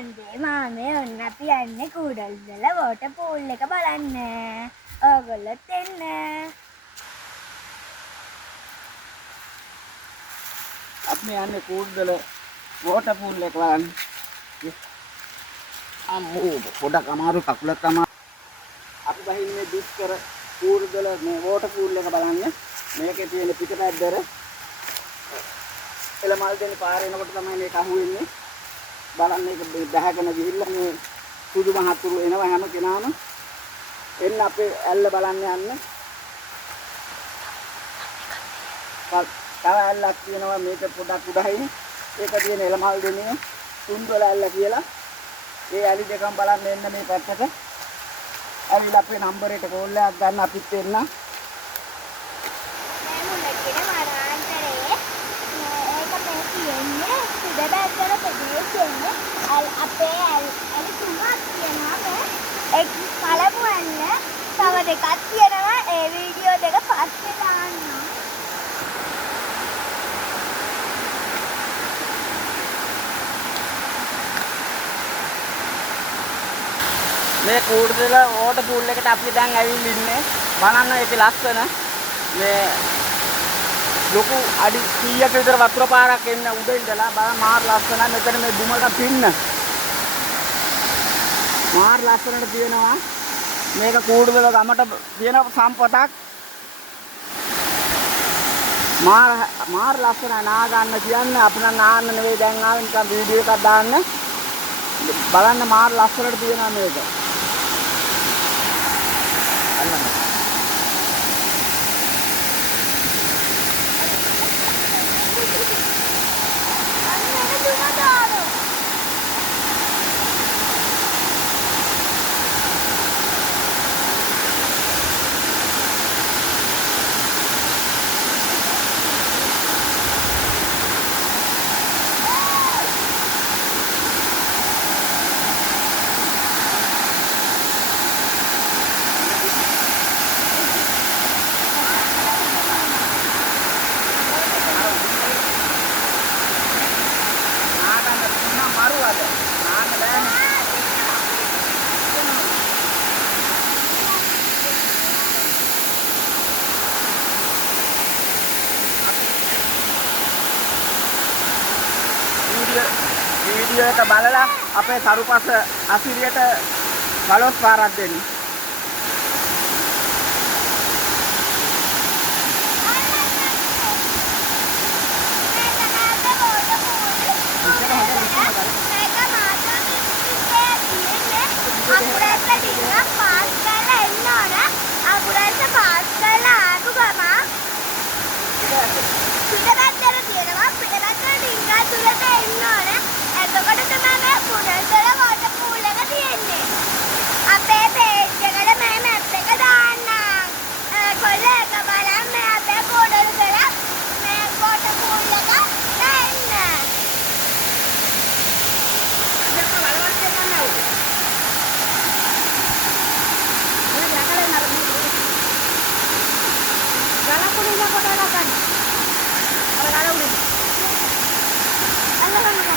හැන්දේ මාමේ ඔන්න අපි යන්නේ කූඩල්වල වෝටර් පූල් එක බලන්න. ඕගොල්ලොත් එන්න. අපි යන්නේ කූඩල වෝටර් පූල් එක බලන්න. අම්මෝ පොඩක් අමාරු කකුලක් අමාරු. අපි බහින්නේ දුෂ්කර කූඩල මේ වෝටර් පූල් එක බලන්න. මේකේ තියෙන පිටපැද්දර එළමල් දෙන පාර එනකොට තමයි මේක අහුවෙන්නේ. බලන්න මේක බහගෙන ගිහිල්ලා මේ සුදු මහතුරු එනවා හැම කෙනාම එන්න අපේ ඇල්ල බලන්න යන්න. තව ඇල්ලක් තියෙනවා මේක පොඩක් උඩහින්. ඒක තියෙන එළමල් දෙන්නේ සුන්දර ඇල්ල කියලා. ඒ ඇලි දෙකම බලන්න එන්න මේ පැත්තට. ඇවිල්ලා අපේ නම්බර් එකට කෝල් එකක් ගන්න අපිත් එන්න. අපේ ඇලි තුනක් තියෙනවා. එක් පළමු ඇල්ල තව දෙකක් තියෙනවා. ඒ වීඩියෝ දෙක පස්සේ දාන්නම්. මේ කූඩල වෝටර් පූල් එකට අපි දැන් ඇවිල්ලා ඉන්නේ. බලන්න ඒකේ ලස්සන මේ ලොකු අඩි 100ක විතර වතුර පාරක් එන්න උඩ ඉඳලා බලන්න මාර ලස්සනයි. මෙතන මේ දුමක පින්න මාර ලස්සනට තියෙනවා. මේක කූඩල ගමට තියෙන සම්පතක්. මාර ලස්සනයි. නා ගන්න කියන්නේ අපි නම් නාන්න නෙවෙයි දැන් ආවේ නිකන් වීඩියෝ එකක් දාන්න. බලන්න මාර ලස්සනට තියෙනවා මේක. වීඩියෝ එක බලලා අපේ සරුපස අසිරියට බලොත් පාරක් දෙන්න. අපේ පේජ් එකට මේ මැප් එක දාන්නම්. කොල්ලෙක් බලන්න මේ අපේ කෝඩල් වල මේ වෝටර් පූල් එක දාන්න. ඉතින් බලවත් කරන්න ඕනේ. මොකද රකලේ නරඹන්න. ගලකුණේ කොට ගන්න. අර ගල උනේ. අල්ලගන්න.